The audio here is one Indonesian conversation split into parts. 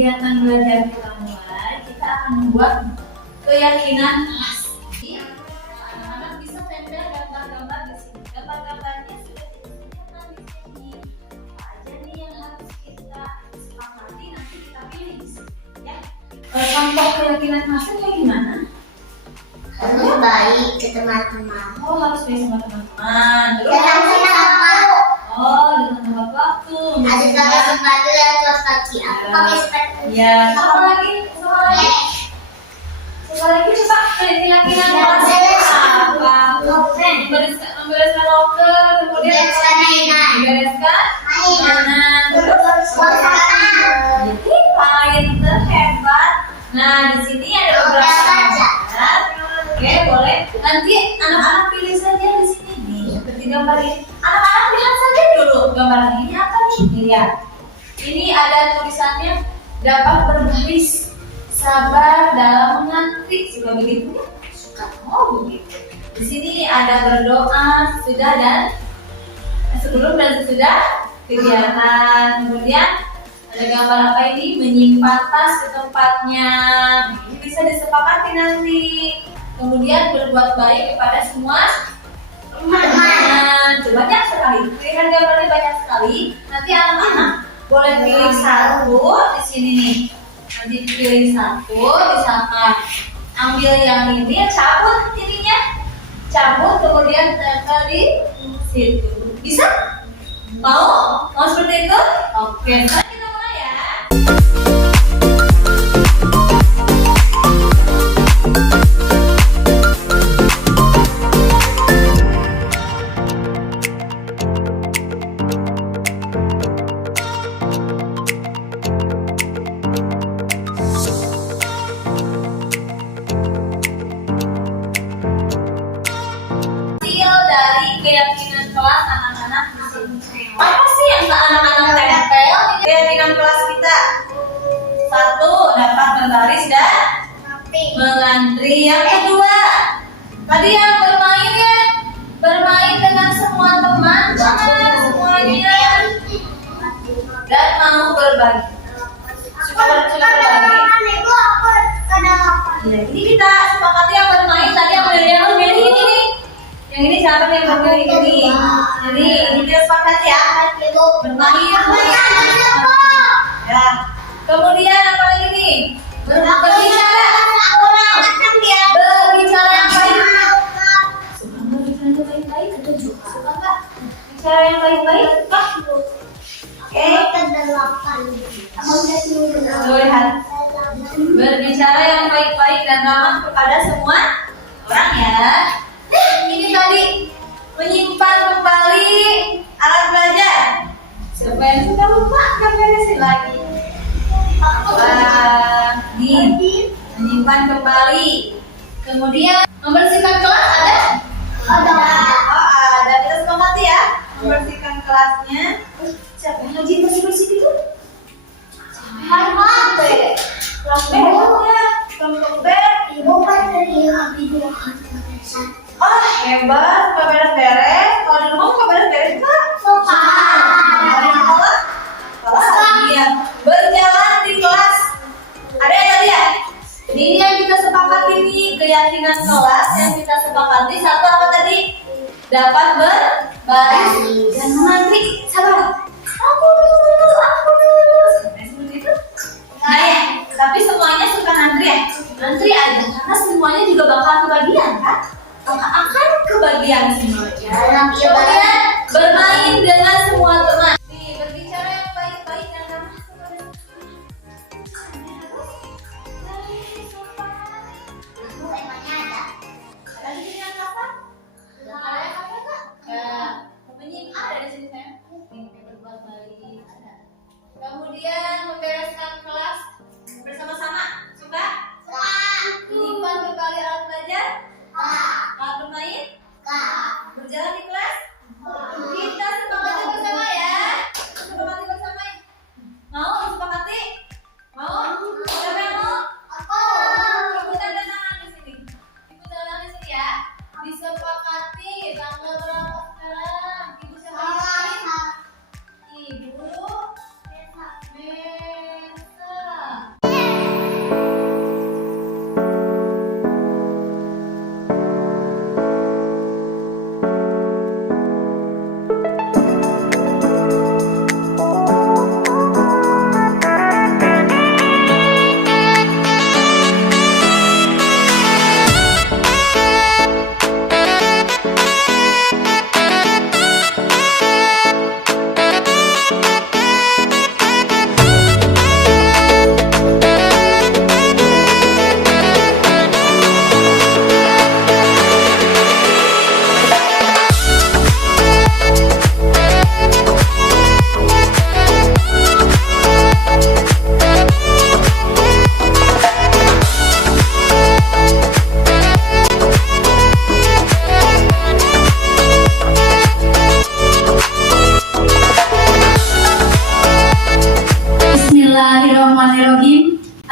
kegiatan belajar kita mulai, kita akan membuat keyakinan pasti. Anak-anak bisa tempel gambar-gambar di sini. Gambar-gambarnya sudah disediakan di sini. Apa aja nih yang harus kita sepakati, nanti kita pilih di sini, ya. Contoh keyakinan pasti kayak gimana? Harus baik ke teman-teman. Oh, harus baik sama teman-teman. Terus Jangan tepat. oh, dengan tepat waktu. Ada pakai sepatu dan kaos kaki. Aku pakai sepatu. Ya, apa lagi? Apa lagi? Coba lagi coba keyakinan pasti apa? Membereskan loker, kemudian Membereskan mainan. membereskan mainan. Terus Suasana. jadi pinter hebat. Nah, di sini ada beberapa gambar. Oke, boleh. Nanti anak-anak pilih saja di sini nih, seperti gambar ini. Anak-anak lihat saja dulu gambar ini apa nih? Lihat. Ini ada tulisannya dapat berbaris, sabar dalam mengantri. Suka begitu ya? Suka. Oh begitu. Di sini ada berdoa sudah dan sebelum dan sesudah kegiatan. Kemudian ada gambar apa ini? Menyimpan tas ke tempatnya. Ini bisa disepakati nanti. Kemudian berbuat baik kepada semua teman. Banyak sekali. Pilihan gambarnya banyak sekali. Nanti anak-anak boleh pilih satu di sini nih. Nanti pilih satu, misalkan ambil yang ini, cabut ininya, cabut kemudian tempel di situ. Bisa? Mau? Mau seperti itu? Oke, sekarang kita mulai ya. Hasil dari keyakinan kelas anak-anak di sini. Apa sih yang anak-anak tempel? Keyakinan kelas kita. Satu, dapat berbaris dan mengantri. Yang kedua, tadi yang bermain ya, bermain dengan semua teman, jangan semuanya, dan mau berbagi. Suka berbagi. Ya, ini kita sepakati yang bermain tadi yang milih ini nih. Yang ini siapa nih yang memilih ini? Jadi ini kita sepakati ya. Bermain. Ya. Kemudian apa lagi nih? Berbicara. Berbicara yang baik. Suka nggak bicara yang baik-baik? Ada juga. Suka nggak bicara yang baik-baik? Oke. Tuh lihat. Berbicara yang baik-baik dan ramah kepada semua orang ya. Ini tadi menyimpan kembali alat belajar. Siapa yang suka lupa kan beresin lagi. Wah, nih menyimpan kembali. Kemudian membersihkan kelas ada? Ada. Oh, ada. Kita sepakati ya. Membersihkan kelasnya. Siapa yang lagi bersih-bersih itu? Kelas B ya. Kelompok B. Oh, hebat. Suka beres-beres. Kalau di rumah suka beres-beres nggak? Iya. Berjalan di kelas. Ada ya tadi ya? Jadi ini yang kita sepakati nih, keyakinan kelas yang kita sepakati. Satu apa tadi? Dapat berbaris dan mengantri. Sabar. Aku dulu. Sampai seperti itu. Nah ya, tapi semuanya suka ngantri ya? Ngantri aja, karena semuanya juga bakal kebagian kan? Akan kebagian semuanya. Kemudian bermain dengan semua teman. Nih, berbicara yang baik-baik dan ramah kepada ada di sini yang apa? Ada yang apa?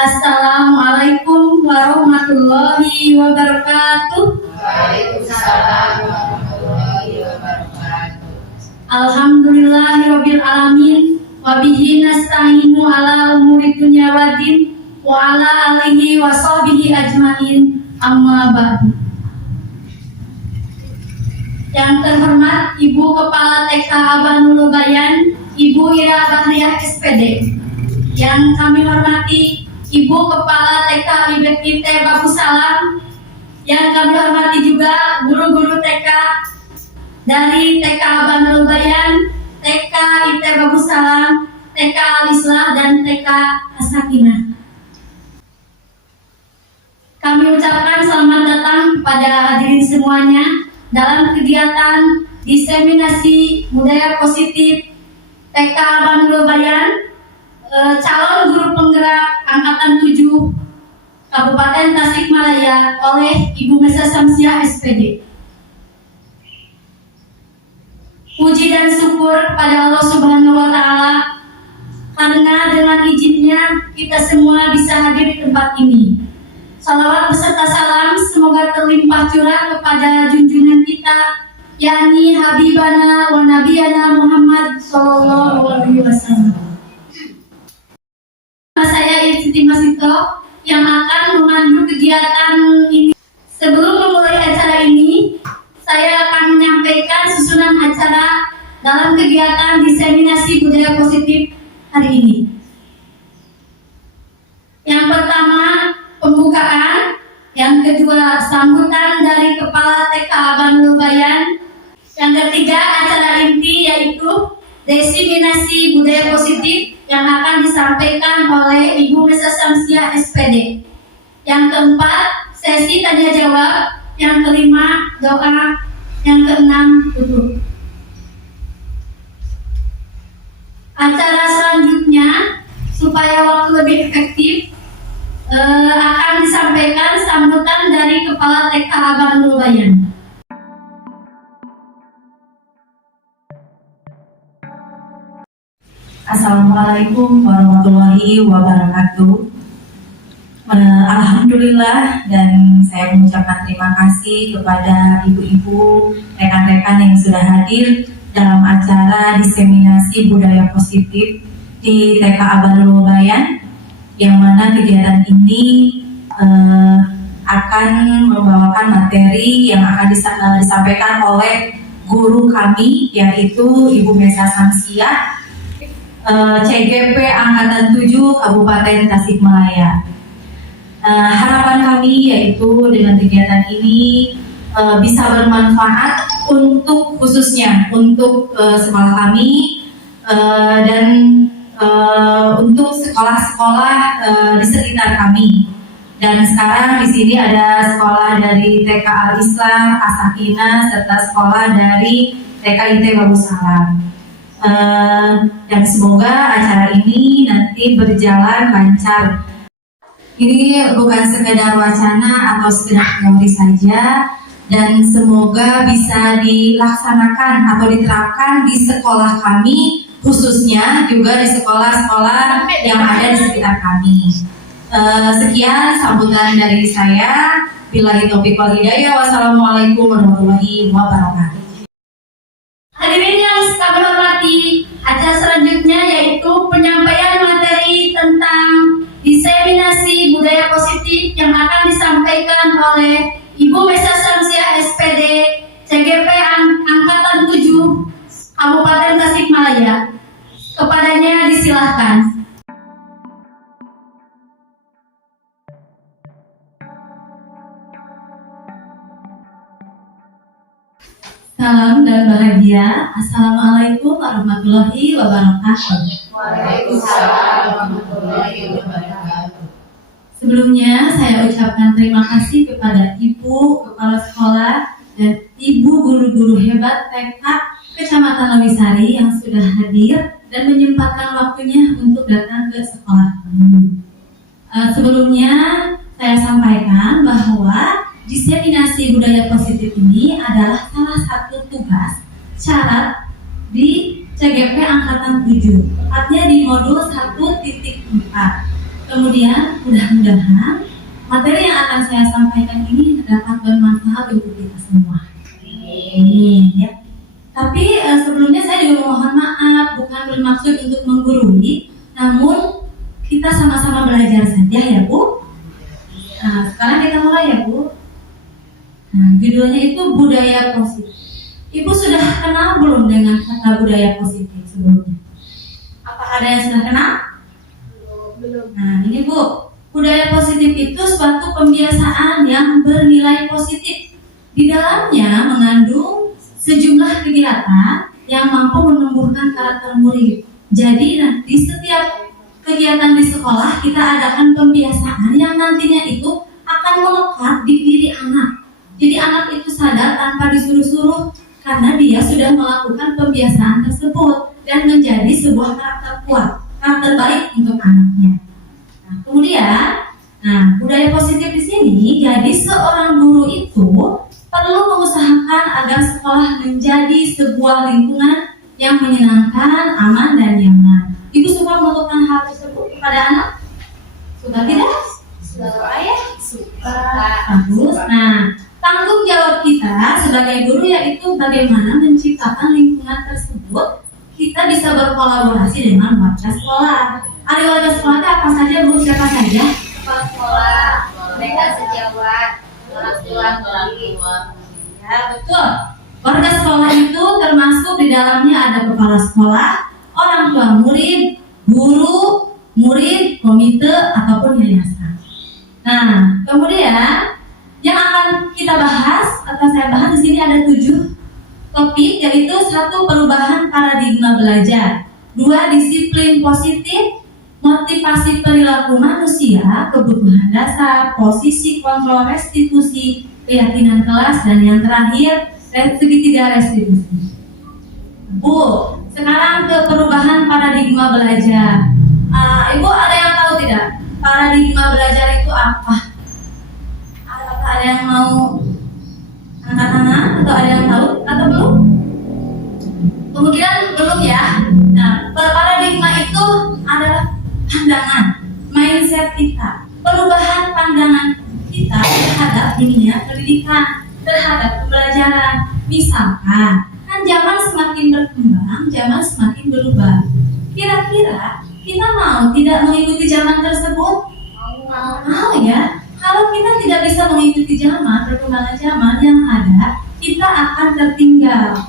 Assalamualaikum warahmatullahi wabarakatuh. Waalaikumsalam warahmatullahi wabarakatuh. Alhamdulillahirabbil alamin wa bihi nasta'inu ala umuri dunya waddin wa ala alihi wa sahbihi ajmain. Amma ba'du. Yang terhormat Ibu Kepala TK Abanul Bayan, Ibu Ira Bahriah SPD. Yang kami hormati Ibu Kepala TK IBT Bagus Salam. Yang kami hormati juga guru-guru TK dari TK Abanul Bayan, TK IT Bagus Salam, TK Al-Islah, dan TK As-Sakinah. Kami ucapkan selamat datang kepada hadirin semuanya dalam kegiatan diseminasi budaya positif TK Abanul Bayan, calon guru penggerak angkatan 7 Kabupaten Tasikmalaya oleh Ibu Mesa Samsiah SPD. Puji dan syukur pada Allah Subhanahu wa Ta'ala karena dengan izinnya kita semua bisa hadir di tempat ini. Salawat beserta salam semoga terlimpah curah kepada junjungan kita, yakni Habibana wa Nabiyana Muhammad Sallallahu Alaihi Wasallam. Saya Siti Masito yang akan memandu kegiatan ini. Sebelum memulai acara ini, saya akan menyampaikan susunan acara dalam kegiatan diseminasi budaya positif hari ini. Yang pertama, pembukaan. Yang kedua, sambutan dari Kepala TK Abanul Bayan. Yang ketiga, acara inti yaitu diseminasi budaya positif yang akan disampaikan oleh Ibu Mesa Samsiah SPD. Yang keempat, sesi tanya jawab. Yang kelima, doa. Yang keenam, tutup. Acara selanjutnya, supaya waktu lebih efektif, akan disampaikan sambutan dari Kepala TK Abanul Bayan. Assalamualaikum warahmatullahi wabarakatuh. Alhamdulillah, dan saya mengucapkan terima kasih kepada ibu-ibu, rekan-rekan yang sudah hadir dalam acara diseminasi budaya positif di TK Abanul Bayan, yang mana kegiatan ini akan membawakan materi yang akan disampaikan oleh guru kami, yaitu Ibu Mesa Samsiah, CGP Angkatan 7 Kabupaten Tasikmalaya. Harapan kami yaitu dengan kegiatan ini bisa bermanfaat untuk khususnya untuk sekolah kami dan untuk sekolah-sekolah di sekitar kami. Dan sekarang di sini ada sekolah dari TK Al-Islah, As-Sakinah, serta sekolah dari TK IT Bagus Salam. Dan semoga acara ini nanti berjalan lancar. Ini bukan sekedar wacana atau sekedar teori saja, dan semoga bisa dilaksanakan atau diterapkan di sekolah kami, khususnya juga di sekolah-sekolah yang ada di sekitar kami. Sekian sambutan dari saya. Billahi taufiq wal hidayah. Wassalamualaikum warahmatullahi wabarakatuh. Hadirin yang kami hormati, acara selanjutnya yaitu penyampaian materi tentang diseminasi budaya positif yang akan disampaikan oleh Ibu Mesa Samsiah SPD, CGP Angkatan 7 Kabupaten Tasikmalaya. Kepadanya disilahkan. Salam dan bahagia. Assalamualaikum warahmatullahi wabarakatuh. Waalaikumsalam warahmatullahi wabarakatuh. Sebelumnya saya ucapkan terima kasih kepada Ibu Kepala Sekolah dan Ibu guru-guru hebat TK Kecamatan Lewisari yang sudah hadir dan menyempatkan waktunya untuk datang ke sekolah kami. Sebelumnya saya sampaikan bahwa diseminasi budaya positif ini adalah salah satu tugas syarat di CGP Angkatan 7, tepatnya di modul 1.4. Kemudian mudah-mudahan materi yang akan saya sampaikan ini dapat bermanfaat untuk kita semua. Amin. Ya. Tapi sebelumnya saya juga mohon maaf, bukan bermaksud untuk menggurui, namun kita sama-sama belajar saja ya Bu. Nah, sekarang kita mulai ya Bu. Nah, judulnya itu budaya positif. Ibu sudah kenal belum dengan kata budaya positif sebelumnya? Apa ada yang sudah kenal? Belum. Nah, ini Bu, budaya positif itu suatu pembiasaan yang bernilai positif. Di dalamnya mengandung sejumlah kegiatan yang mampu menumbuhkan karakter murid. Jadi, di setiap kegiatan di sekolah kita adakan pembiasaan yang nantinya itu akan melekat di diri anak. Jadi anak itu sadar tanpa disuruh-suruh karena dia sudah melakukan pembiasaan tersebut dan menjadi sebuah karakter kuat, karakter baik untuk anaknya. Nah, kemudian, budaya positif di sini, jadi seorang guru itu perlu mengusahakan agar sekolah menjadi sebuah lingkungan yang menyenangkan, aman, dan nyaman. Ibu suka melakukan hal tersebut kepada anak? Suka tidak? Suka ayah? Suka. Bagus. Nah, tanggung jawab kita sebagai guru yaitu bagaimana menciptakan lingkungan tersebut. Kita bisa berkolaborasi dengan warga sekolah. Ada warga sekolah itu apa saja Bu? Siapa saja? Kepala sekolah. Mereka sejawat. Orang tua. Ya, betul. Warga sekolah itu termasuk di dalamnya ada kepala sekolah, orang tua murid, guru, murid, komite, ataupun yayasan. Nah, kemudian yang akan kita bahas atau saya bahas di sini ada 7 topik, yaitu 1 perubahan paradigma belajar, 2 disiplin positif, motivasi perilaku manusia, kebutuhan dasar, posisi kontrol restitusi, keyakinan kelas, dan yang terakhir segitiga restitusi. Bu, sekarang ke perubahan paradigma belajar. Ibu ada yang tahu tidak? Paradigma belajar itu apa? Apakah ada yang mau angkat tangan atau ada yang tahu atau belum? Kemungkinan belum ya. Nah, paradigma itu adalah pandangan, mindset kita, perubahan pandangan kita terhadap dunia pendidikan, terhadap pembelajaran. Misalkan, kan zaman semakin berkembang, zaman semakin berubah. Kira-kira kita mau tidak mengikuti zaman tersebut? Mau ya. Kalau kita tidak bisa mengikuti zaman, perkembangan zaman yang ada, kita akan tertinggal.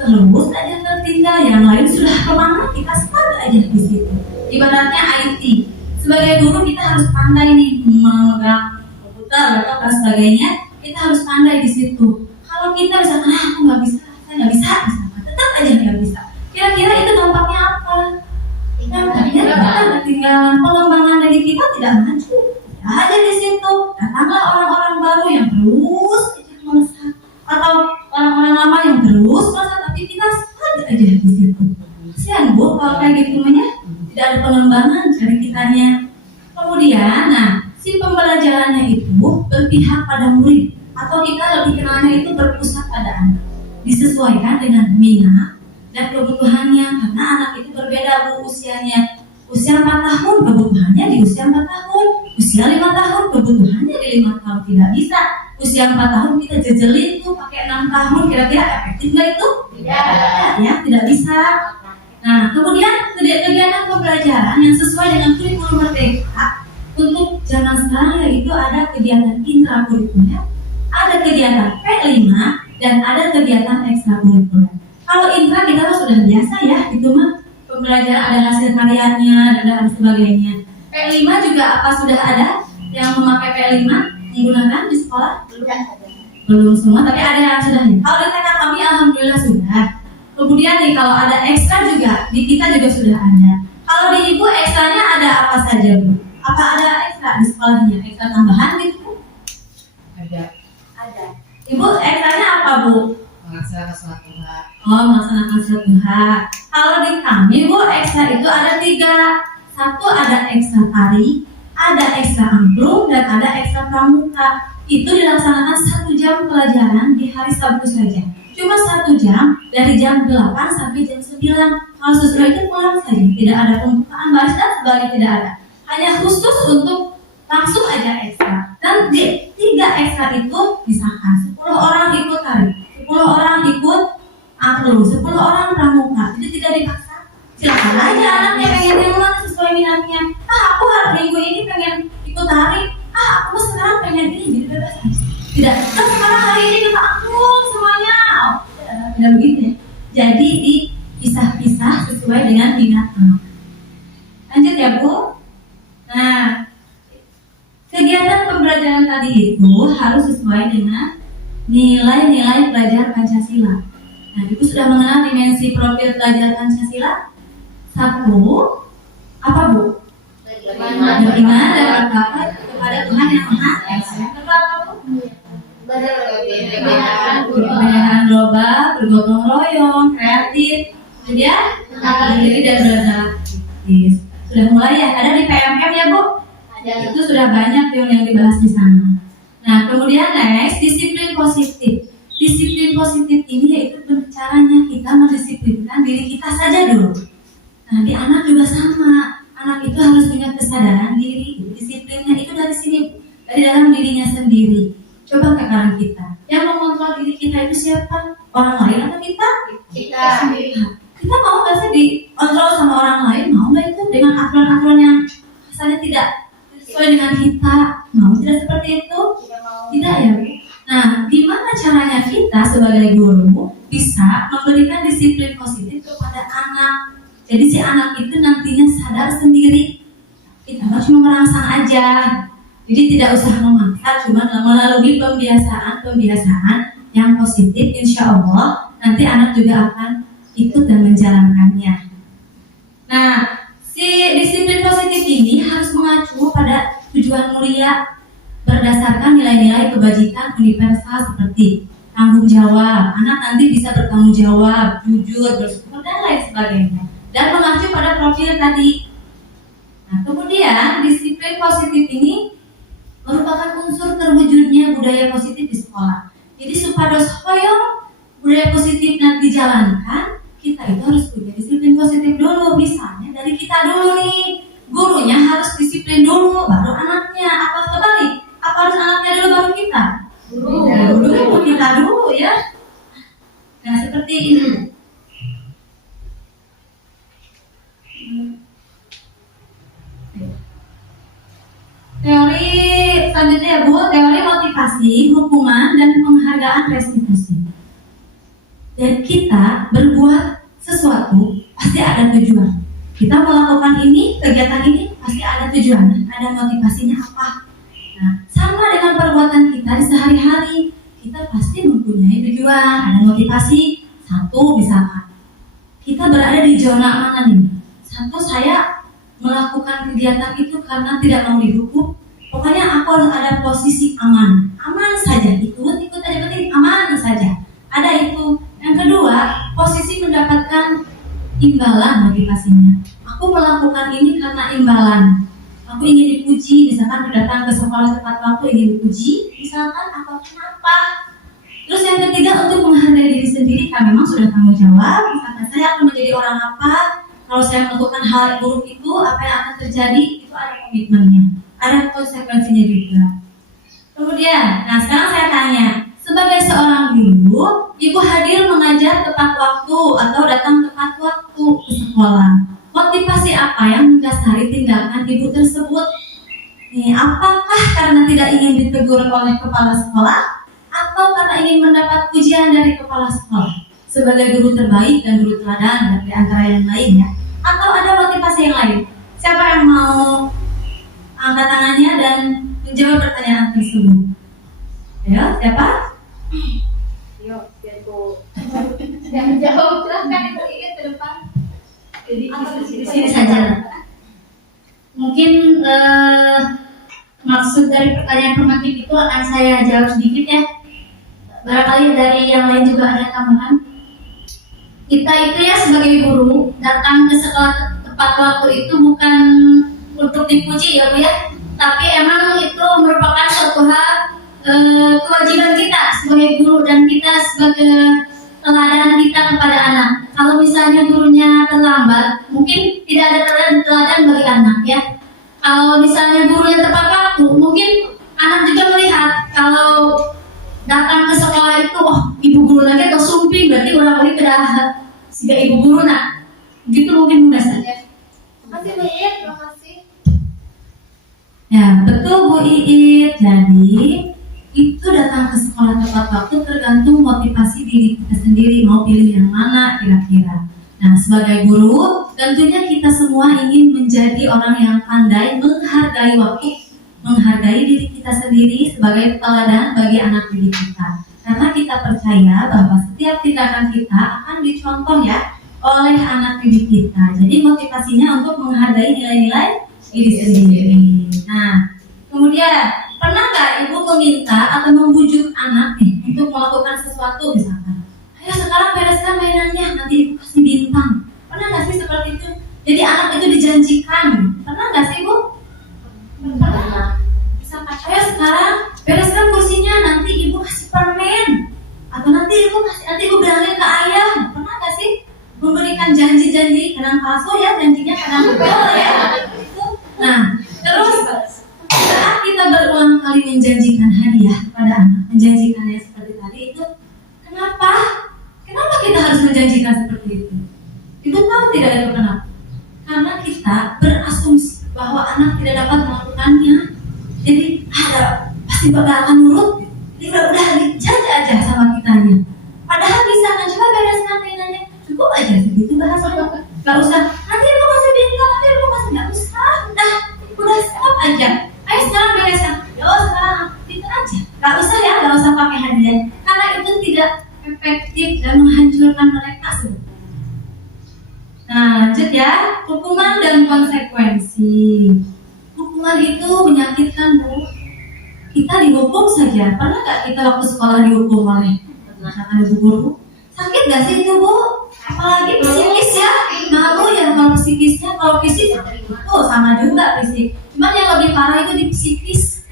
Terus aja tertinggal, yang lain sudah kemana, kita stuck aja di situ. Ibaratnya IT. Sebagai guru kita harus pandai nih memegang komputer atau sebagainya. Kita harus pandai di situ. Kalau kita misalkan, aku nggak bisa, saya nggak bisa, misalkan, tetap aja nggak bisa. Kira-kira itu dampaknya apa? Dampaknya kita ketinggalan, pengembangan dari kita tidak maju. Ya aja di situ. Datanglah orang-orang baru yang terus melesat, atau orang-orang lama yang terus melesat, tapi kita ada aja di situ. Kasihan Bu, kalau kayak gitu namanya tidak ada pengembangan dari kitanya. Kemudian, si pembelajarannya itu berpihak pada murid, atau kita lebih kenalnya itu berpusat pada anak, disesuaikan dengan minat dan kebutuhannya, karena anak itu berbeda Bu usianya. Usia 4 tahun kebutuhannya di usia 4 tahun, usia 5 tahun kebutuhannya di 5 tahun. Tidak bisa usia 4 tahun kita jejelin tuh pakai 6 tahun, kira-kira efektif nggak itu? Tidak ya, tidak bisa. Nah, kemudian kegiatan pembelajaran yang sesuai dengan kurikulum merdeka untuk zaman sekarang yaitu ada kegiatan intrakurikuler, ada kegiatan P5, dan ada kegiatan ekstrakurikuler. Kalau intra kita sudah biasa ya, itu mah pembelajaran ada hasil karyanya dan lain sebagainya. P5 juga apa sudah ada yang memakai P5 menggunakan di sekolah? Belum semua, tapi ada yang sudah. Kalau di TK kami alhamdulillah sudah. Kemudian nih kalau ada ekstra juga di kita juga sudah ada. Kalau di Ibu ekstranya ada apa saja Bu? Apa ada ekstra di sekolahnya? Ekstra tambahan gitu? Ada. Ibu ekstranya apa Bu? Melaksanakan sholat duha. Oh, melaksanakan sholat duha. Kalau di kami Bu, ekstra itu ada 3. 1 ada ekstra tari, ada ekstra angklung, dan ada ekstra pramuka. Itu dilaksanakan 1 jam pelajaran di hari Sabtu saja. Cuma 1 jam dari jam 8 sampai jam 9. Kalau sesuai itu pulang saja, tidak ada pembukaan baris dan sebagainya, tidak ada. hanya khusus untuk langsung aja ekstra. Dan di 3 ekstra itu misalkan 10 orang ikut tari, 10 orang ikut angklung, 10 orang pramuka, itu tidak dipaksa. Silakan aja anaknya pengen yang mana sesuai minatnya. Aku hari minggu ini pengen ikut tari, aku sekarang pengen ini, jadi bebas aja. Tidak, kan sekarang hari ini kita angklung semuanya. Tidak begitu ya. Jadi dipisah-pisah sesuai dengan minat anak. Lanjut ya Bu. Nah, kegiatan pembelajaran tadi itu harus sesuai dengan nilai-nilai pelajar Pancasila. Nah, Ibu sudah mengenal dimensi profil pelajar Pancasila? 1, apa Bu? Beriman dan bertakwa kepada Tuhan Yang Maha Esa. Kedua apa Bu? Kebinekaan global, bergotong royong, kreatif, kemudian berdiri dan belajar aktif. Sudah mulai ya, ada di PMM ya Bu? Itu sudah banyak yang dibahas di sana. Nah, kemudian next, disiplin positif. Disiplin positif ini yaitu caranya kita mendisiplinkan diri kita saja dulu. Nah, di anak juga sama. Anak itu harus punya kesadaran diri. Disiplinnya itu dari sini, dari dalam dirinya sendiri. Coba sekarang kita, yang mengontrol diri kita itu siapa? Orang lain atau kita? Kita sendiri. Kita mau nggak sih dikontrol sama orang lain? Mau nggak itu dengan aturan-aturan yang misalnya tidak sesuai dengan kita? Mau tidak seperti itu? Tidak ya. Nah, gimana caranya kita sebagai guru bisa memberikan disiplin positif kepada anak? Jadi si anak itu nantinya sadar sendiri. Kita harus cuma merangsang aja. Jadi tidak usah memaksa, cuma melalui pembiasaan yang positif. Insya Allah nanti anak juga akan ikut dan menjalankannya. Nah, si disiplin positif ini harus mengacu pada tujuan mulia berdasarkan nilai-nilai kebajikan universal seperti tanggung jawab. Anak nanti bisa bertanggung jawab, jujur, bersyukur dan lain sebagainya. Dan mengacu pada profil tadi. Nah, kemudian disiplin positif ini merupakan unsur terwujudnya budaya positif di sekolah. Jadi supados hoyong budaya positif nanti dijalankan, kita itu harus punya disiplin positif dulu. Misalnya dari kita dulu nih, gurunya harus disiplin dulu, baru anaknya. Apa kebalik? Apa harus anaknya dulu baru kita? Dulu kita dulu ya. Nah, seperti ini. Teori selanjutnya ya Bu, teori motivasi, hukuman, dan penghargaan restitusi. Dan kita berbuat sesuatu pasti ada tujuan. Kita melakukan ini, kegiatan ini pasti ada tujuan, ada motivasinya apa. Nah, sama dengan perbuatan kita di sehari-hari, kita pasti mempunyai tujuan, ada motivasi. 1, misalkan kita berada di zona mana nih? 1, saya melakukan kegiatan itu karena tidak mau dihukum. Pokoknya aku harus ada posisi aman saja, ikut aja penting, aman saja. Ada itu. Yang kedua, posisi mendapatkan imbalan motivasinya. Aku melakukan ini karena imbalan. Aku ingin dipuji, misalkan datang ke sekolah tepat waktu ingin dipuji, misalkan atau kenapa. Terus yang ketiga, untuk menghargai diri sendiri, karena memang sudah tanggung jawab. Misalkan saya akan menjadi orang apa, kalau saya melakukan hal buruk itu, apa yang akan terjadi, itu ada komitmennya, ada konsekuensinya juga. Kemudian, nah sekarang saya tanya, sebagai seorang guru, Ibu hadir mengajar tepat waktu atau datang tepat waktu ke sekolah. Motivasi apa yang mendasari tindakan Ibu tersebut? Nih, apakah karena tidak ingin ditegur oleh kepala sekolah, atau karena ingin mendapat pujian dari kepala sekolah sebagai guru terbaik dan guru teladan dari antara yang lainnya? Atau ada motivasi yang lain? Siapa yang mau angkat tangannya dan menjawab pertanyaan tersebut? Ayo, siapa? Jangan jawab, silahkan Ibu ingat ke depan. Jadi di sini saja. Mungkin maksud dari pertanyaan formatif itu akan saya jawab sedikit ya. Barangkali dari yang lain juga ada tambahan. Kita itu ya sebagai guru datang ke sekolah tepat waktu itu bukan untuk dipuji ya Bu ya, tapi emang itu merupakan suatu hal kewajiban kita sebagai guru dan kita sebagai teladan kita kepada anak. Kalau misalnya gurunya terlambat, mungkin tidak ada teladan bagi anak ya. Kalau misalnya gurunya tepat waktu, mungkin anak juga melihat kalau datang ke sekolah itu, oh ibu guru lagi atau sumping, berarti orang-orang kedah sehingga ibu guru nak. Gitu mungkin Bunda saja. Makasih Bu Iit, makasih. Ya, betul Bu Iit. Jadi, itu datang ke sekolah tepat waktu tergantung motivasi diri kita sendiri mau pilih yang mana kira-kira. Nah, sebagai guru, tentunya kita semua ingin menjadi orang yang pandai menghargai waktu, menghargai diri kita sendiri sebagai teladan bagi anak didik kita. Karena kita percaya bahwa setiap tindakan kita akan dicontoh ya oleh anak didik kita. Jadi motivasinya untuk menghargai nilai-nilai diri sendiri. Nah, kemudian pernah nggak ibu meminta atau membujuk anak nih untuk melakukan sesuatu misalkan? Ayo sekarang bereskan mainannya, nanti ibu kasih bintang. Pernah nggak sih seperti itu? Jadi anak itu dijanjikan. Pernah nggak sih Bu? Pernah. Misalkan, ayo sekarang bereskan kursinya, nanti ibu kasih permen. Atau nanti ibu bilangin ke ayah. Pernah nggak sih memberikan janji-janji, kadang palsu ya janjinya, kadang betul ya. Nah, terus saat kita berulang kali menjanjikan hadiah kepada anak, menjanjikannya seperti tadi itu, kenapa kita harus menjanjikan seperti itu? Ibu tahu tidak itu kenapa? Karena kita berasumsi bahwa anak tidak dapat melakukannya, jadi pasti bakal akan nurut. Jadi udah dijaga aja sama kitanya. Padahal bisa kan coba bereskan mainannya, cukup aja segitu bahasanya. Gak usah nanti ibu kasih bintang, nanti ibu kasih, gak usah. Udah stop aja. Ayo sekarang bereskan. Sekarang itu aja. Gak usah ya, gak usah pakai hadiah. Karena itu tidak efektif dan menghancurkan mereka semua. Nah, lanjut ya, hukuman dan konsekuensi. Hukuman itu menyakitkan Bu. Kita dihukum saja. Pernah gak kita waktu sekolah dihukum oleh misalkan ibu guru? Sakit gak sih itu Bu? Apalagi psikis ya. Malu ya kalau psikisnya, kalau fisik sama juga fisik. Cuman yang lebih parah itu di psikis,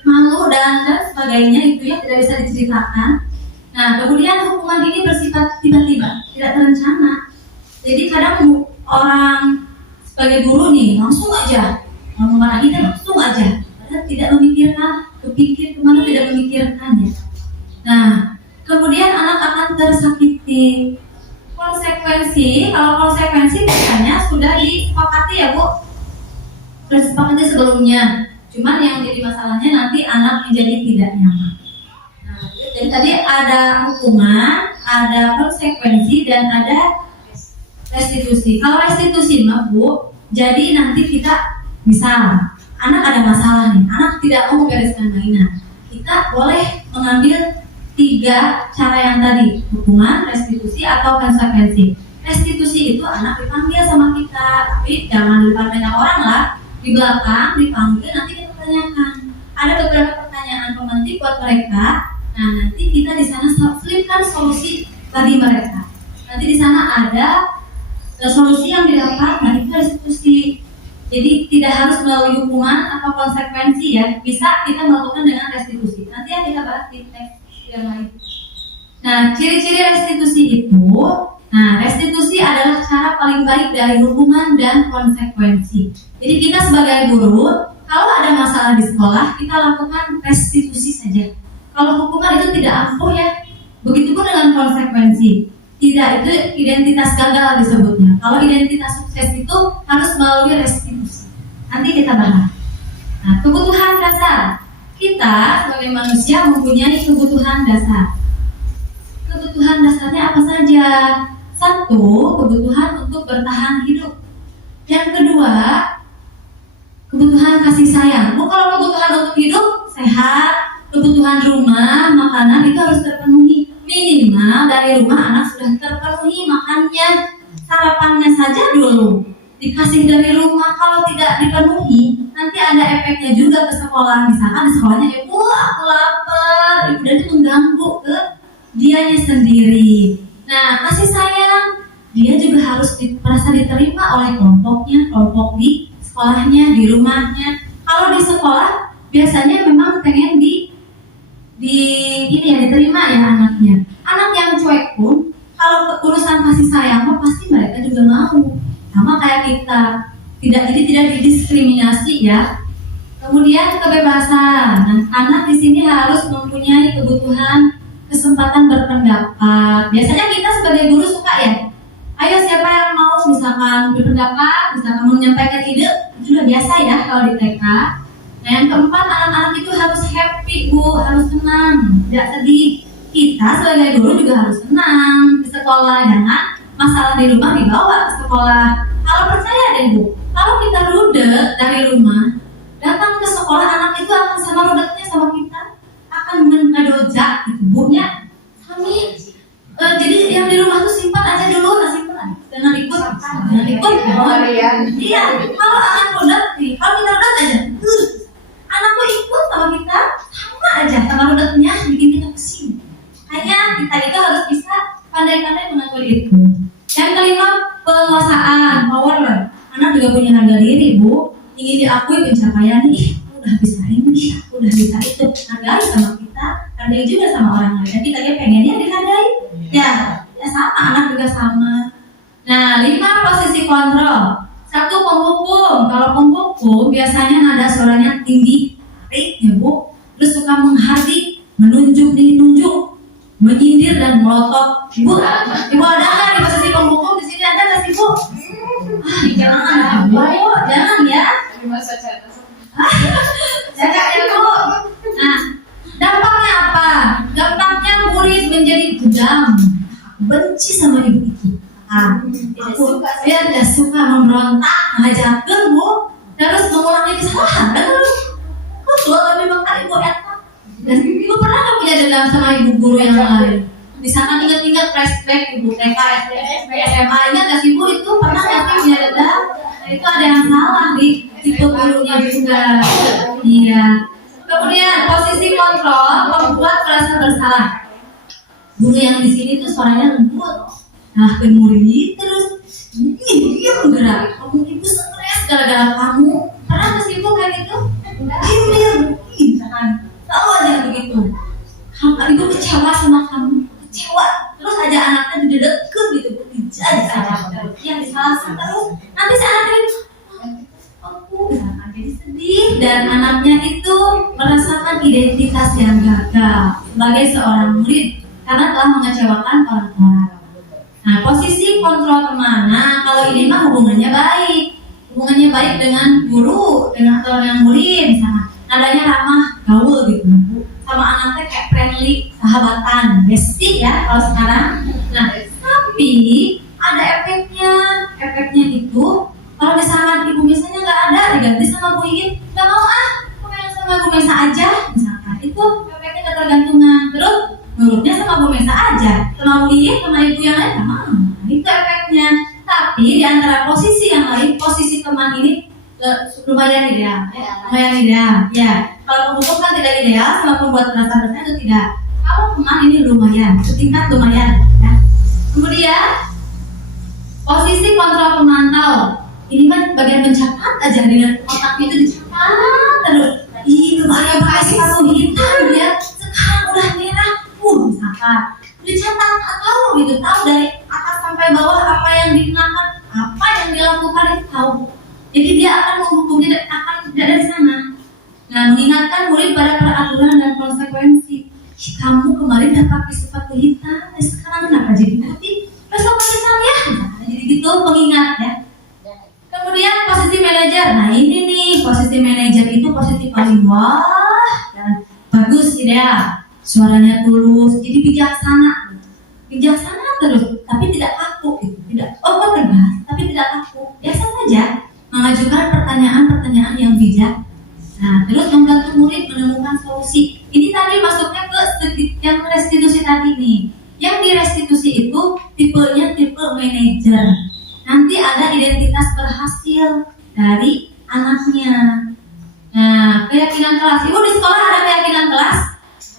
malu dan sebagainya itu ya tidak bisa diceritakan. Nah, kemudian hukuman ini bersifat tiba-tiba, tidak terencana. Jadi kadang orang sebagai guru nih langsung aja mau memarahi dan langsung aja, padahal tidak memikirkan, kepikir kemana tidak memikirkannya. Nah, kemudian anak akan tersakiti. Kalau konsekuensi biasanya sudah disepakati ya Bu, sudah disepakati sebelumnya. Cuman yang jadi masalahnya nanti anak menjadi tidak nyaman. Nah, jadi tadi ada hukuman, ada konsekuensi, dan ada restitusi. Kalau restitusi mah Bu, jadi nanti kita misal anak ada masalah nih, anak tidak mau membereskan mainan, kita boleh mengambil 3 cara yang tadi, hukuman, restitusi, atau konsekuensi. Restitusi itu anak dipanggil sama kita, tapi jangan di depan banyak orang lah, di belakang dipanggil, nanti kita tanyakan. Ada beberapa pertanyaan pemantik buat mereka. Nah, nanti kita di sana selipkan solusi bagi mereka. Nanti di sana ada solusi yang didapat, nah itu restitusi. Jadi tidak harus melalui hukuman atau konsekuensi ya, bisa kita melakukan dengan restitusi. Nanti yang kita bahas di teks yang lain. Nah, ciri-ciri restitusi itu, restitusi adalah cara paling baik dari hukuman dan konsekuensi. Jadi kita sebagai guru, kalau ada masalah di sekolah, kita lakukan restitusi saja. Kalau hukuman itu tidak ampuh ya. Begitupun dengan konsekuensi. Tidak, itu identitas gagal disebutnya. Kalau identitas sukses itu harus melalui restitusi. Nanti kita bahas. Nah, kebutuhan dasar. Kita sebagai manusia mempunyai kebutuhan dasar. Kebutuhan dasarnya apa saja? 1, kebutuhan untuk bertahan hidup. Yang kedua, kebutuhan kasih sayang. Kalau kebutuhan untuk hidup, sehat, kebutuhan rumah, makanan itu harus terpenuhi. Minimal dari rumah anak sudah terpenuhi makannya, sarapannya saja dulu dikasih dari rumah. Kalau tidak dipenuhi, nanti ada efeknya juga ke sekolah. Misalkan di sekolahnya ibu aku lapar, ibu dari mengganggu ke dianya sendiri. Nah, kasih sayang dia juga harus merasa diterima oleh kelompoknya, kelompok di sekolahnya, di rumahnya. Kalau di sekolah biasanya memang pengen diterima ya anaknya. Anak yang cuek pun kalau urusan kasih sayang pasti mereka juga mau. Sama kayak kita. jadi tidak didiskriminasi ya. Kemudian kebebasan. Nah, anak di sini harus mempunyai kebutuhan kesempatan berpendapat. Biasanya kita sebagai guru suka ya. Ayo siapa yang mau misalkan berpendapat, misalkan menyampaikan ide, itu sudah biasa ya kalau di TK. Nah yang keempat, anak-anak itu harus happy Bu, harus senang, tidak sedih. Kita sebagai guru juga harus senang di sekolah, jangan masalah di rumah dibawa ke sekolah. Kalau percaya deh Bu, kalau kita rudek dari rumah, datang ke sekolah anak itu akan sama rudeknya sama kita, akan mendojak gitu Bu nya. Kami jadi yang di rumah tuh simpan aja dulu, jangan ikut. Iya, kalau anak rudek nih, kalau kita rudek aja, anakku ikut sama kita, sama aja sama rudeknya bikin kita pusing. Hanya kita itu harus bisa pandai-pandai mengatur itu. Yang kelima, penguasaan, power. Anak juga punya harga diri Bu, ingin diakui pencapaian nih, udah bisa ini, udah bisa itu. Hargai sama kita, hargai juga sama orang lain. Jadi kita pengennya dihargai. Ya sama, anak juga sama. Nah, 5 posisi kontrol. 1 penghukum. Kalau penghukum biasanya nada suaranya tinggi, tarik ya Bu. Terus suka menghardik, menunjuk, menyindir dan melotot. Ibu ada nggak di posisi penghukum di sini, ada nggak sih Bu? Jangan Bu, jangan ya. Jangan ya Bu. Nah, dampaknya apa? Dampaknya murid menjadi kejam, benci sama ibu itu. Dia tidak suka memberontak, ngajakin Bu, terus mengulangi kesalahan. Betul, tapi memang ibu enak. Dan ibu pernah nggak punya dendam sama ibu guru yang lain? Misalkan ingat-ingat flashback ibu TK, SD, SMA, ingat nggak sih Bu itu pernah nggak sih punya dendam? Nah, itu ada yang salah di tipe gurunya juga. Iya. Kemudian posisi kontrol membuat merasa bersalah. Guru yang di sini tuh suaranya lembut. Nah, murid terus dia bergerak. Kamu ibu stres gara-gara kamu. Pernah nggak sih Bu kayak gitu? Misalkan tahu aja begitu. Ibu kecewa sama kamu, kecewa. Terus aja anaknya dideket gitu, dijajah aja. Yang disalahkan terus. Nanti si anaknya itu, aku misalkan jadi sedih dan anaknya itu merasakan identitas yang gagal sebagai seorang murid karena telah mengecewakan orang tua. Nah, posisi kontrol kemana? Kalau ini mah hubungannya baik dengan guru, dengan orang murid, misalnya nadanya ramah, gaul gitu, sama anaknya kayak friendly, sahabatan, bestie ya kalau sekarang. Nah, tapi ada efeknya itu kalau misalkan ibu misalnya nggak ada, diganti sama Bu Iin, nggak mau aku pengen sama Bu Mesa aja, misalkan itu efeknya ketergantungan. Terus menurutnya sama Bu Mesa aja, sama Bu Iin, sama ibu yang lain sama. Itu efeknya. Tapi di antara posisi yang lain, posisi teman ini lumayan ideal, ya. Kalau penghukum kan tidak ideal, sama pembuat merasa bersalah itu tidak. Kalau teman ini lumayan, setingkat lumayan. Ya. Kemudian posisi kontrol pemantau. Ini kan bagian mencatat aja, dengan otaknya itu dicatat terus. Kemarin kasih kamu hitam ya, sekarang udah merah. Misalkan dicatat tahu gitu, tahu dari atas sampai bawah apa yang dikenakan, apa yang dilakukan itu tahu. Jadi dia akan menghukumnya, akan tidak dari sana. Nah, mengingatkan murid pada peraturan dan konsekuensi. Kamu kemarin udah pakai sepatu hitam, sekarang kenapa jadi putih? Besok pakai ya. Nah, jadi gitu pengingat ya. Kemudian posisi manajer. Nah ini nih posisi manajer itu posisi paling wah dan bagus, ideal. Suaranya tulus, jadi bijaksana terus, tapi tidak kaku gitu. Tidak tegas, tapi tidak kaku. Biasa saja mengajukan pertanyaan-pertanyaan yang bijak. Nah, terus membantu murid menemukan solusi. Ini tadi masuknya ke yang restitusi tadi nih. Yang di restitusi itu tipenya tipe manajer. Nanti ada identitas berhasil dari anaknya. Nah, keyakinan kelas. Ibu di sekolah ada keyakinan kelas?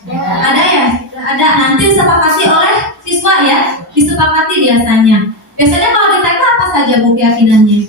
Ada ya? Ada. Nanti disepakati oleh siswa ya. Disepakati biasanya. Biasanya kalau di TK apa saja Bu keyakinannya?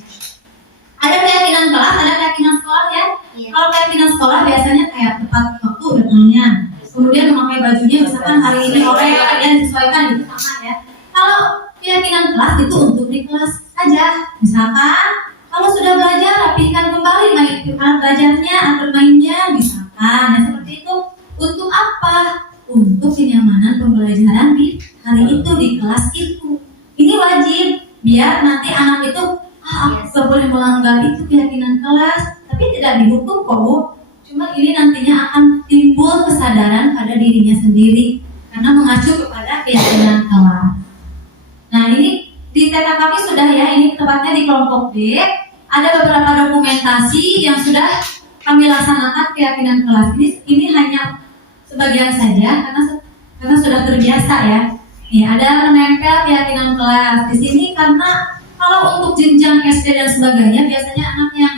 Ada keyakinan kelas, ada keyakinan sekolah ya. Kalau keyakinan sekolah biasanya kayak tepat waktu datangnya. Kemudian memakai bajunya misalkan hari ini yang disesuaikan gitu sama ya. Kalau keyakinan kelas itu untuk di kelas saja. Misalkan kalau sudah belajar dirapihkan kembali alat belajarnya, alat bermainnya, misalkan. Nah, seperti itu. Untuk apa? Untuk kenyamanan pembelajaran di hari itu, di kelas itu. Ini wajib, biar nanti anak itu, aku gak boleh melanggar itu keyakinan kelas, tapi tidak dihukum kok Bu. Cuma ini nantinya akan timbul kesadaran pada dirinya sendiri, karena mengacu kepada keyakinan kelas. Nah, ini di TK kami sudah ya, ini tepatnya di kelompok D, ada beberapa dokumentasi yang sudah kami laksanakan keyakinan kelas. Ini hanya sebagian saja karena sudah terbiasa ya. Nih, ada menempel keyakinan kelas di sini karena kalau untuk jenjang SD dan sebagainya biasanya anaknya yang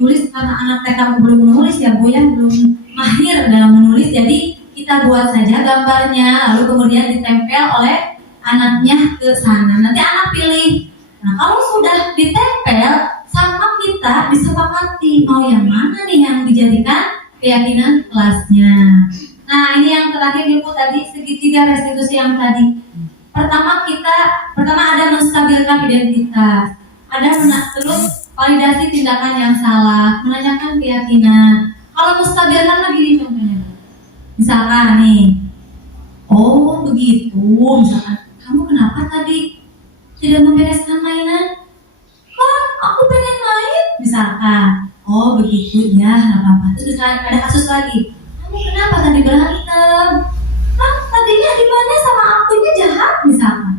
nulis karena anak TK belum menulis ya Bu ya, belum mahir dalam menulis, jadi kita buat saja gambarnya lalu kemudian ditempel oleh anaknya ke sana. Nanti anak pilih. Nah, kalau sudah ditempel sama kita disepakati mau yang mana nih yang dijadikan keyakinan kelasnya. Nah, ini yang terakhir Ibu tadi segitiga restitusi yang tadi. Pertama ada menstabilkan identitas. Terus validasi tindakan yang salah, menanyakan keyakinan. Kalau menstabilkan lagi nih contohnya. Misalkan nih, oh begitu, misalkan kamu kenapa tadi tidak membereskan mainan? Kan aku pengen main, misalkan. Oh begitu ya, nggak apa-apa. Terus ada kasus lagi. Kamu kenapa tadi berantem? Kan tadinya Dimanya sama akunya jahat, misalkan.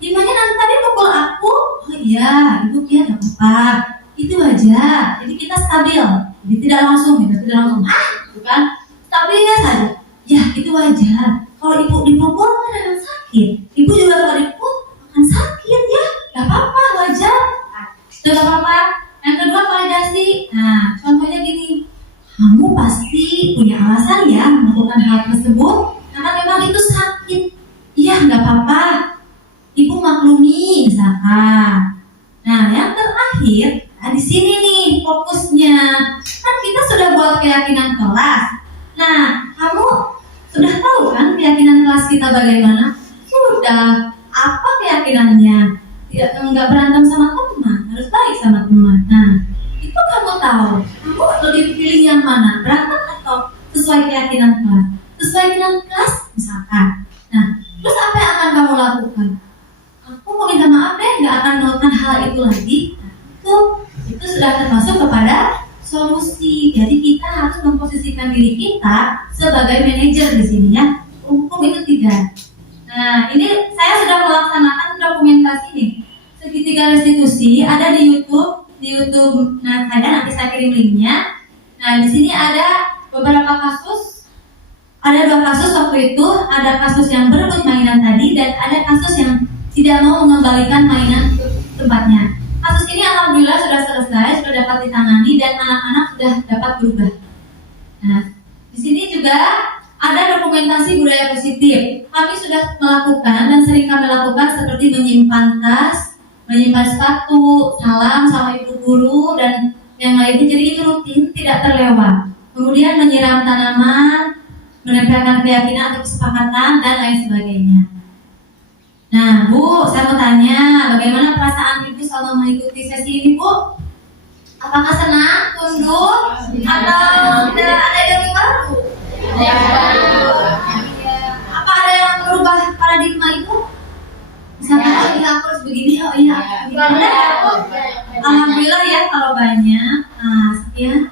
Dimanya nanti tadi pukul aku. Oh iya, itu ya nggak apa-apa. Itu aja. Jadi kita stabil. Jadi tidak langsung, bukan? Stabil ya saja. Ya itu wajar. Kalau ibu dipukul kan akan sakit. Ibu juga kalau dipukul akan sakit ya. Gak apa-apa, wajar. Itu gak apa-apa. Yang kedua validasi. Nah, contohnya gini. Kamu pasti punya alasan ya melakukan hal tersebut karena memang itu sakit. Iya, gak apa-apa. Ibu maklumi, misalkan. Nah, yang terakhir, di sini nih fokusnya. Kan kita sudah buat keyakinan kelas. Nah, kamu sudah tahu kan keyakinan kelas kita bagaimana? Sudah. Apa keyakinannya? Enggak berantem sama teman, harus baik sama teman. Nah, itu kamu tahu. Kamu lebih pilih yang mana? Berantem atau sesuai keyakinan kelas? Sesuai keyakinan kelas, misalkan. Nah, terus apa yang akan kamu lakukan? Aku mau minta maaf deh, nggak akan melakukan hal itu lagi. Nah, itu sudah termasuk kepada solusi. Jadi kita harus memposisikan diri kita sebagai manajer di sini ya. Hukum itu tidak. Nah, ini saya sudah melaksanakan dokumentasi nih. Segitiga restitusi ada di YouTube. Nah, nanti saya kirim linknya. Nah, di sini ada beberapa kasus. Ada 2 kasus waktu itu. Ada kasus yang berebut mainan tadi dan ada kasus yang tidak mau mengembalikan mainan ke tempatnya. Kasus ini alhamdulillah sudah selesai, sudah dapat ditangani dan anak-anak sudah dapat berubah. Nah, di sini juga ada dokumentasi budaya positif. Kami sudah melakukan dan sering kami lakukan seperti menyimpan tas, menyimpan sepatu, salam sama ibu guru dan yang lainnya. Jadi itu rutin, tidak terlewat. Kemudian menyiram tanaman, menempelkan keyakinan atau kesepakatan dan lain sebagainya. Nah, Bu, saya mau tanya, bagaimana perasaan Ibu selama mengikuti sesi ini, Bu? Apakah senang, tunduk, atau ada yang baru? Apa ada yang berubah paradigma itu? Misalnya, oh iya aku harus begini, oh iya. Alhamdulillah ya kalau banyak. Nah, sekian.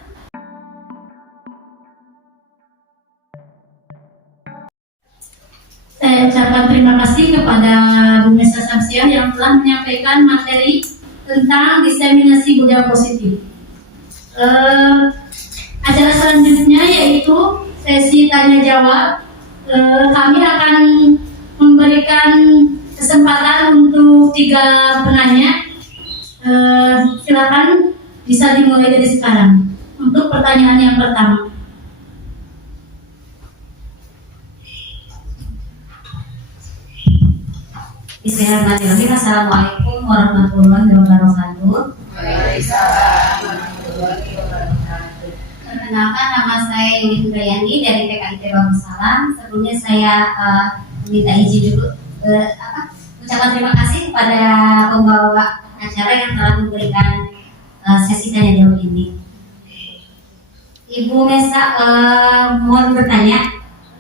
Saya ucapkan terima kasih kepada Bu Mesa Samsiah yang telah menyampaikan materi tentang diseminasi budaya positif. Acara selanjutnya yaitu sesi tanya jawab. Kami akan memberikan kesempatan untuk 3 penanya. Silakan bisa dimulai dari sekarang untuk pertanyaan yang pertama. Bismillahirrahmanirrahim. Assalamualaikum warahmatullahi wabarakatuh. Perkenalkan, nama saya Yuni Hindrayani dari TKIP Bangsalam. Sebelumnya saya minta izin dulu ucapan terima kasih kepada pembawa acara yang telah memberikan sesi tanya jawab ini. Ibu Mesa mohon bertanya,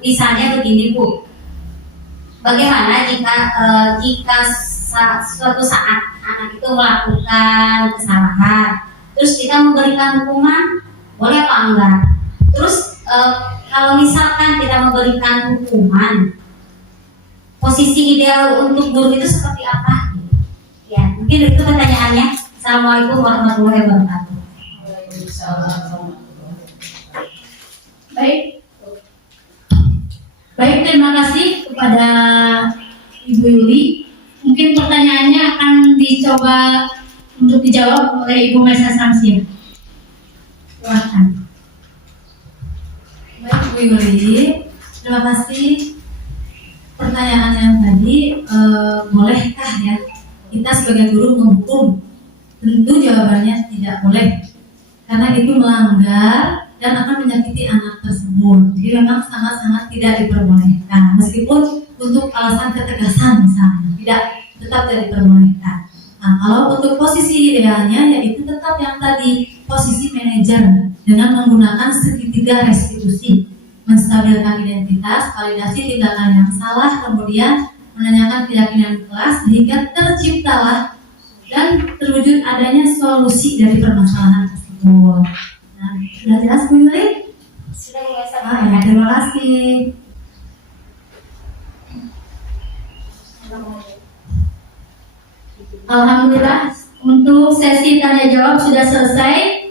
misalnya begini Bu, bagaimana jika suatu saat anak itu melakukan kesalahan, terus kita memberikan hukuman, boleh apa enggak? Terus kalau misalkan kita memberikan hukuman, posisi ideal untuk guru itu seperti apa? Ya, mungkin itu pertanyaannya. Assalamualaikum warahmatullahi wabarakatuh. Baik, terima kasih kepada Ibu Yuli. Mungkin pertanyaannya akan dicoba untuk dijawab oleh Ibu Mesa Samsia. Silakan. Baik Bu Yuli, terima kasih. Pertanyaan yang tadi, bolehkah ya kita sebagai guru menghukum? Tentu jawabannya tidak boleh, karena itu melanggar dan akan menyakiti anak tersebut. Jadi memang sangat-sangat tidak diperbolehkan, meskipun untuk alasan ketegasan misalnya tetap tidak diperbolehkan. Nah, kalau untuk posisi idealnya yaitu tetap yang tadi, posisi manajer dengan menggunakan segitiga restitusi, menstabilkan identitas, validasi tindakan yang salah, kemudian menanyakan keyakinan kelas sehingga terciptalah dan terwujud adanya solusi dari permasalahan tersebut. Nah, sudah jelas Bu Yuli? Sudah biasa. Ya, terima kasih. Alhamdulillah, untuk sesi tanya jawab sudah selesai.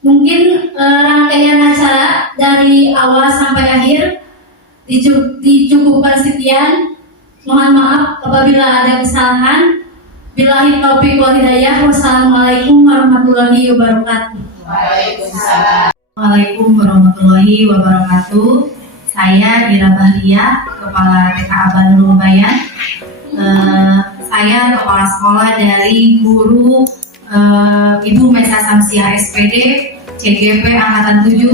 Mungkin rangkaian acara dari awal sampai akhir dicukupkan sekian. Mohon maaf apabila ada kesalahan. Billahi taufiq wal hidayah. Wassalamualaikum warahmatullahi wabarakatuh. Assalamualaikum warahmatullahi wabarakatuh. Saya Ira Bahlia, Kepala TKA Bandung Bayan. Saya kepala sekolah dari guru Ibu Mesa Samsia SPD CGP Angkatan 7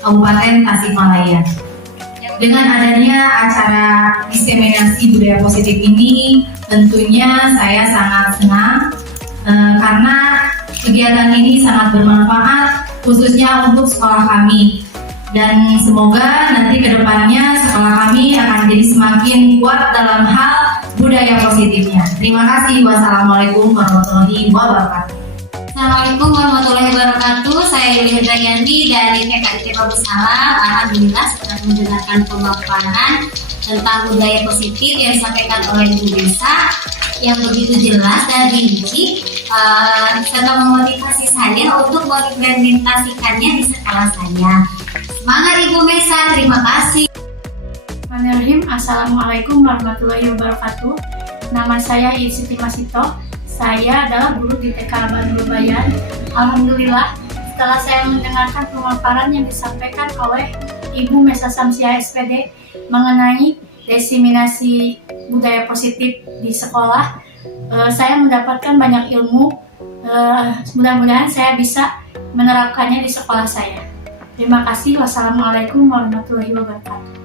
Kabupaten Tasikmalaya. Dengan adanya acara diseminasi budaya positif ini, tentunya saya sangat senang karena kegiatan ini sangat bermanfaat khususnya untuk sekolah kami, dan semoga nanti kedepannya sekolah kami akan jadi semakin kuat dalam hal budaya positifnya. Terima kasih. Wassalamualaikum warahmatullahi wabarakatuh. Assalamualaikum warahmatullahi wabarakatuh. Saya Yuli Hidrayanti dari TKIP Bagus Salam. Alhamdulillah setelah mendengarkan pemaparan tentang budaya positif yang disampaikan oleh Ibu Mesa yang begitu jelas dan rinci, serta memotivasi saya untuk mengimplementasikannya di sekolah saya. Semangat Ibu Mesa, terima kasih. Bismillahirrahmanirrahim. Assalamualaikum warahmatullahi wabarakatuh. Nama saya Siti Masito. Saya adalah guru di TKA Bandung Bayan. Alhamdulillah, setelah saya mendengarkan pemaparan yang disampaikan oleh Ibu Mesa Samsia SPD mengenai diseminasi budaya positif di sekolah, saya mendapatkan banyak ilmu. Mudah-mudahan saya bisa menerapkannya di sekolah saya. Terima kasih. Wassalamualaikum warahmatullahi wabarakatuh.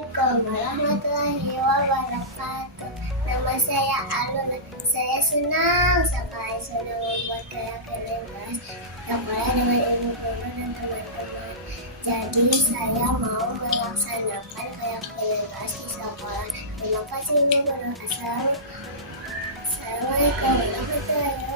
Assalamualaikum warahmatullahi wabarakatuh. Nama saya Alun. Saya senang sekali sudah membuat kayak kelas sekolah dengan ilmu guru dan teman-teman. Jadi saya mau melaksanakan kayak kelas di sekolah. Terima kasih Bu Guru. Assalamualaikum warahmatullahi wabarakatuh.